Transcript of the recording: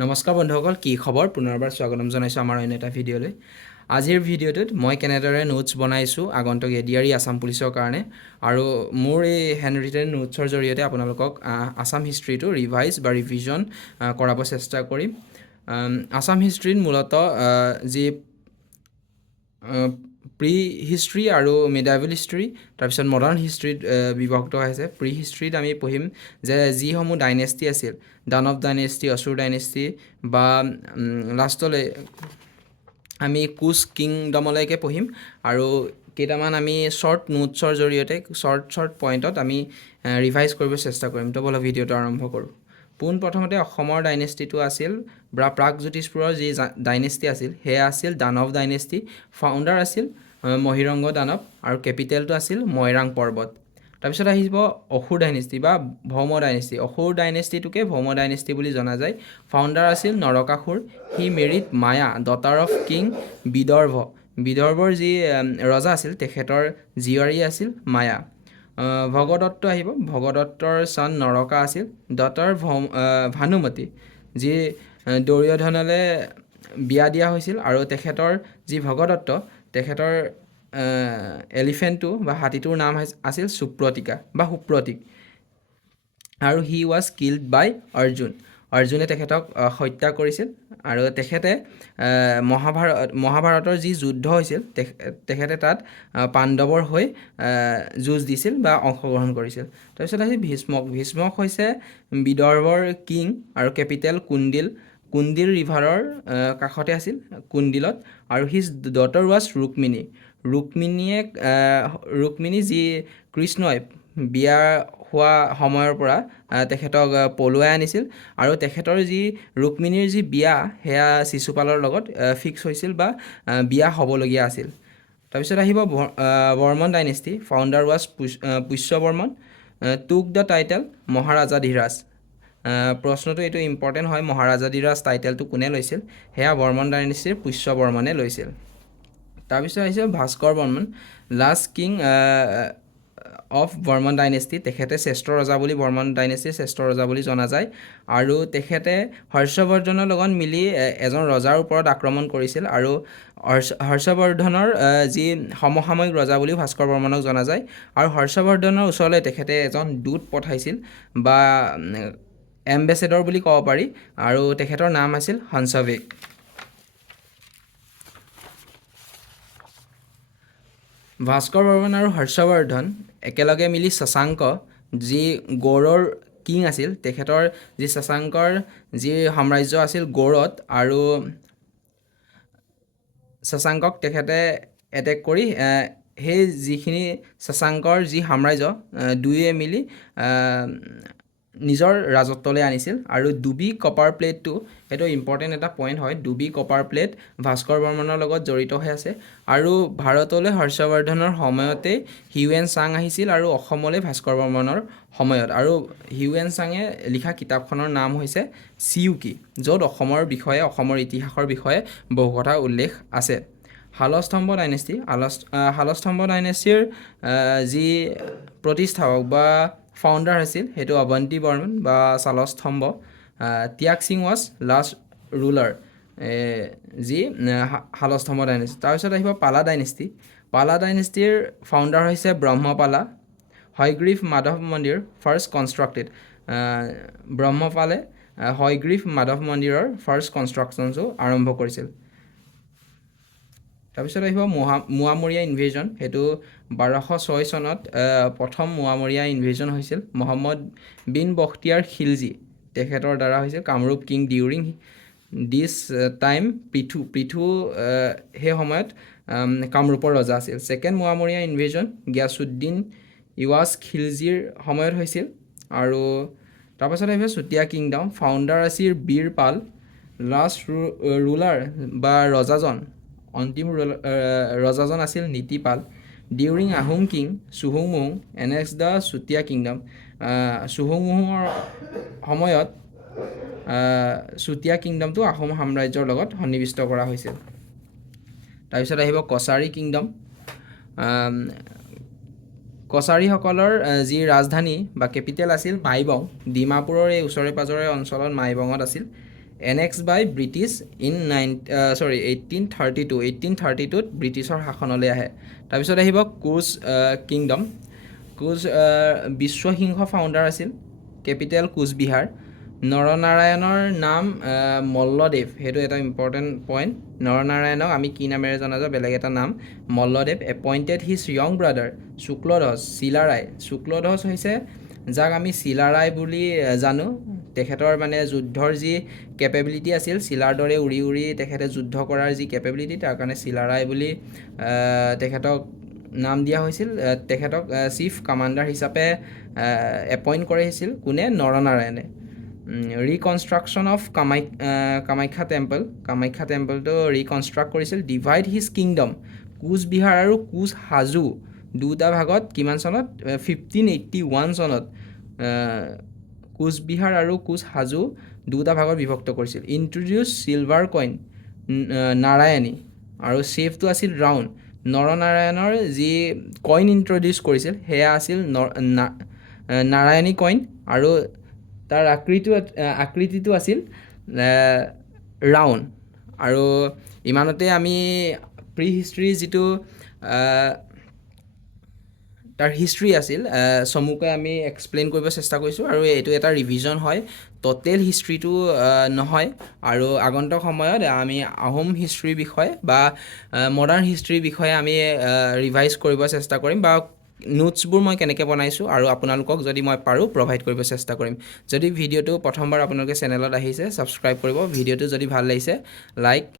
নমস্কাৰ বন্ধুসকল, কি খবৰ? পুনৰবাৰ স্বাগতম জনাইছোঁ আমাৰ অন্য এটা ভিডিঅ'লৈ। আজিৰ ভিডিঅ'টোত মই কেনেদৰে নোটছ বনাইছোঁ আগন্তুক এডিআৰই আছাম পুলিচৰ কাৰণে, আৰু মোৰ এই হেণ্ড ৰিটেন নোটছৰ জৰিয়তে আপোনালোকক আছাম হিষ্ট্ৰীটো ৰিভাইজ বা ৰিভিজন কৰাব চেষ্টা কৰিম। আছাম হিষ্ট্ৰীত মূলতঃ যি প্ৰি হিষ্ট্ৰী আৰু মিডাইভেল হিষ্ট্ৰী, তাৰপিছত মডাৰ্ণ হিষ্ট্ৰীত বিভক্ত হৈছে। প্ৰি হিষ্ট্ৰীত আমি পঢ়িম যে যিসমূহ ডাইনেষ্টি আছিল, দানৱ ডাইনেষ্টি, অসুৰ ডাইনেষ্টি, বা লাষ্টলৈ আমি কোচ কিংডমলৈকে পঢ়িম। আৰু কেইটামান আমি শ্বৰ্ট নোটছৰ জৰিয়তে শ্বৰ্ট পইণ্টত আমি ৰিভাইজ কৰিব চেষ্টা কৰিম। তো ব'লক ভিডিঅ'টো আৰম্ভ কৰোঁ। পোনপ্ৰথমতে অসমৰ ডাইনেষ্টিটো আছিল বা প্ৰাগজ্যোতিষপুৰৰ যি ডাইনেষ্টি আছিল সেয়া আছিল দানৱ ডাইনেষ্টি। ফাউণ্ডাৰ আছিল মহিৰংগ দানৱ আৰু কেপিটেলটো আছিল মৈৰাং পৰ্বত। তাৰপিছত আহিব অসুৰ ডাইনেষ্টি বা ভৌম ডাইনেষ্টি। অসুৰ ডাইনেষ্টিটোকে ভৌম ডাইনেষ্টি বুলি জনা যায়। ফাউণ্ডাৰ আছিল Narakasura. He married Maya, daughter of king Vidarbha. বিদৰ্ভৰ যি ৰজা আছিল তেখেতৰ জীয়ৰী আছিল মায়া। ভগদত্ত আহিব। ভগদত্তৰ ছান নৰকা আছিল। ডটাৰ ভানুমতী, যি দুৰ্যোধনলৈ বিয়া দিয়া হৈছিল, আৰু তেখেতৰ যি ভগদত্ত তেখেতৰ এলিফেণ্টটো বা হাতীটোৰ নাম আছিল সুপ্ৰতিকা বা সুপ্ৰতীক। আৰু হি ৱাজ কিল্ড বাই অৰ্জুন। অৰ্জুনে তেখেতক হত্যা কৰিছিল, আৰু তেখেতে মহাভাৰতৰ যি যুদ্ধ হৈছিল তেখেতে তাত পাণ্ডৱৰ হৈ যুঁজ দিছিল বা অংশগ্ৰহণ কৰিছিল। তাৰপিছত আহিল ভীষ্মক। ভীষ্মক হৈছে বিদৰ্ভৰ কিং আৰু কেপিটেল কুণ্ডিল। কুণ্ডিল ৰিভাৰৰ কাষতে আছিল, কুণ্ডিলত। আৰু his daughter was Rukmini. Rukmini যি কৃষ্ণই বিয়া হোৱা সময়ৰ পৰা তেখেতক পলুৱাই আনিছিল, আৰু তেখেতৰ যি ৰুক্মিণীৰ যি বিয়া সেয়া শিশুপালৰ লগত ফিক্স হৈছিল বা বিয়া হ'বলগীয়া আছিল। তাৰপিছত আহিব Varman dynasty. Founder was Pushya Varman. Took the title মহাৰাজাধিৰাজ। প্ৰশ্নটো এইটো ইম্পৰ্টেণ্ট হয়, মহাৰাজাধিৰাজ টাইটেলটো কোনে লৈছিল? সেয়া বৰ্মন ডাইনেষ্টিৰ পুষ্য বৰ্মনে লৈছিল। তাৰপিছত আহিছে Bhaskar Varman, last king of Varman dynasty. তেখেতে শ্ৰেষ্ঠ ৰজা বুলি, বৰ্মন ডাইনেষ্টিৰ শ্ৰেষ্ঠ ৰজা বুলি জনা যায়। আৰু তেখেতে হৰ্ষবৰ্ধনৰ লগত মিলি এজন ৰজাৰ ওপৰত আক্ৰমণ কৰিছিল, আৰু হৰ্ষবৰ্ধনৰ যি সমসাময়িক ৰজা বুলিও ভাস্কৰ বৰ্মনক জনা যায়। আৰু হৰ্ষবৰ্ধনৰ ওচৰলৈ তেখেতে এজন দূত পঠাইছিল বা এম্বেচেডৰ বুলি ক'ব পাৰি, আৰু তেখেতৰ নাম আছিল হংসবেগ। ভাস্কৰ বৰ্মন আৰু হৰ্ষবৰ্ধন একেলগে মিলি শশাংক, যি গৌড়ৰ কিং আছিল, তেখেতৰ যি শশাংকৰ যি সাম্ৰাজ্য আছিল গৌড়ত, আৰু শশাংকক তেখেতে এটেক কৰি সেই যিখিনি শশাংকৰ যি সাম্ৰাজ্য দুয়োৱে মিলি নিজৰ ৰাজত্বলৈ আনিছিল। আৰু ডুবি কপাৰ প্লেটটো সেইটো ইম্পৰ্টেণ্ট এটা পইণ্ট হয়। ডুবি কপাৰ প্লেট ভাস্কৰ বৰ্মনৰ লগত জড়িত হৈ আছে। আৰু ভাৰতলৈ হৰ্ষবৰ্ধনৰ সময়তেই হিউৱেন চাং আহিছিল, আৰু অসমলৈ ভাস্কৰ বৰ্মনৰ সময়ত। আৰু হিউৱেন চাঙে লিখা কিতাপখনৰ নাম হৈছে চিউকি, য'ত অসমৰ বিষয়ে, অসমৰ ইতিহাসৰ বিষয়ে বহু কথা উল্লেখ আছে। শালস্তম্ভ ডাইনেষ্টি। শালস্তম্ভ ডাইনেষ্টিৰ যি প্ৰতিষ্ঠাপক বা ফাউণ্ডাৰ আছিল সেইটো অৱন্তী বৰ্মন বা শালস্তম্ভ। ত্যাগ সিং ৱাজ লাষ্ট ৰুলাৰ, যি শালস্তম্ভ ডাইনেষ্টি। তাৰপিছত আহিব পালা ডাইনেষ্টি। পালা ডাইনেষ্টিৰ ফাউণ্ডাৰ হৈছে ব্ৰহ্মপালা। হয়গ্ৰীভ মাধৱ মন্দিৰ ফাৰ্ষ্ট কনষ্ট্ৰাক্টেড। ব্ৰহ্মপালে হয়গ্ৰীভ মাধৱ মন্দিৰৰ ফাৰ্ষ্ট কনষ্ট্ৰাকশ্যনটো আৰম্ভ কৰিছিল। তাৰপিছত আহিব মোৱামৰীয়া ইনভেজন। সেইটো 1206 চনত প্ৰথম মোৱামৰীয়া ইনভেজন হৈছিল। মহম্মদ বিন বখতিয়াৰ খিলজী তেখেতৰ দ্বাৰা হৈছিল। কামৰূপ কিং ডিউৰিং দিছ টাইম পৃথু সেই সময়ত কামৰূপৰ ৰজা আছিল। ছেকেণ্ড মোৱামৰীয়া ইনভেজন গিয়াছুদ্দিন ইৱাজ খিলজীৰ সময়ত হৈছিল। আৰু তাৰপাছত আহিব চুতীয়া কিংডম। ফাউণ্ডাৰ আছিল বীৰ পাল। লাষ্ট ৰুলাৰ বা ৰজাজন, অন্তিম ৰজাজন আছিল নীতিপাল। ডিউৰিং আহোম কিং চুহুংমুং এনেক্স দ্য চুতীয়া কিংডম। চুহুংমুঙৰ সময়ত চুতীয়া কিংডমটো আহোম সাম্ৰাজ্যৰ লগত সন্নিৱিষ্ট কৰা হৈছিল। তাৰপিছত আহিব কছাৰী কিংডম। কছাৰীসকলৰ যি ৰাজধানী বা কেপিটেল আছিল মাইবং। ডিমাপুৰৰ এই ওচৰে পাঁজৰে অঞ্চলত মাইবঙত আছিল। annexed by British in 1832 1832ত ব্ৰিটিছৰ শাসনলৈ আহে তাৰপিছত আহিব কোচ কিংডম কোচ বিশ্বসিংহ ফাউণ্ডাৰ আছিল কেপিটেল কোচবিহাৰ নৰনাৰায়ণৰ নাম মল্লদেৱ সেইটো এটা ইম্পৰ্টেণ্ট পইণ্ট নৰনাৰায়ণক আমি কি নামেৰে জনা যাওঁ বেলেগ এটা নাম Malladev appointed his young brother Shukladhwaj Chilarai Shukladhwaj হৈছে যাক আমি চিলাৰায় বুলি জানো তেখেতৰ মানে যুদ্ধৰ যি কেপেবিলিটি আছিল চিলাৰ দৰে উৰি উৰি তেখেতে যুদ্ধ কৰাৰ যি কেপেবিলিটি তাৰ কাৰণে চিলাৰায় বুলি তেখেতক নাম দিয়া হৈছিল তেখেতক চিফ কমাণ্ডাৰ হিচাপে এপইণ্ট কৰিছিল কোনে নৰনাৰায়ণে ৰিকনষ্ট্ৰাকশ্যন অফ কামাখ্যা টেম্পলটো ৰিকনষ্ট্ৰাক্ট কৰিছিল ডিভাইড হিজ কিংডম কোচবিহাৰ আৰু কোচ হাজো দুটা ভাগত কিমান চনত 1581 চনত কোচবিহাৰ আৰু কোচ হাজো দুটা ভাগত বিভক্ত কৰিছিল ইণ্ট্ৰডিউচ চিলভাৰ কইন নাৰায়ণী আৰু ছেফটো আছিল ৰাউণ্ড নৰনাৰায়ণৰ যি কইন ইণ্ট্ৰডিউচ কৰিছিল সেয়া আছিল নাৰায়ণী কইন আৰু তাৰ আকৃতিটো আছিল ৰাউণ্ড আৰু ইমানতে আমি প্ৰি হিষ্ট্ৰীৰ যিটো তাৰ হিষ্ট্ৰী আছিল চমুকৈ আমি এক্সপ্লেইন কৰিব চেষ্টা কৰিছোঁ আৰু এইটো এটা ৰিভিজন হয় টোটেল হিষ্ট্ৰীটো নহয় আৰু আগন্তুক সময়ত আমি আহোম হিষ্ট্ৰীৰ বিষয়ে বা মডাৰ্ণ হিষ্ট্ৰীৰ বিষয়ে আমি ৰিভাইজ কৰিব চেষ্টা কৰিম বা নোটছবোৰ মই কেনেকৈ বনাইছোঁ আৰু আপোনালোকক যদি মই পাৰোঁ প্ৰভাইড কৰিব চেষ্টা কৰিম যদি ভিডিঅ'টো প্ৰথমবাৰ আপোনালোকে চেনেলত আহিছে ছাবস্ক্ৰাইব কৰিব ভিডিঅ'টো যদি ভাল লাগিছে লাইক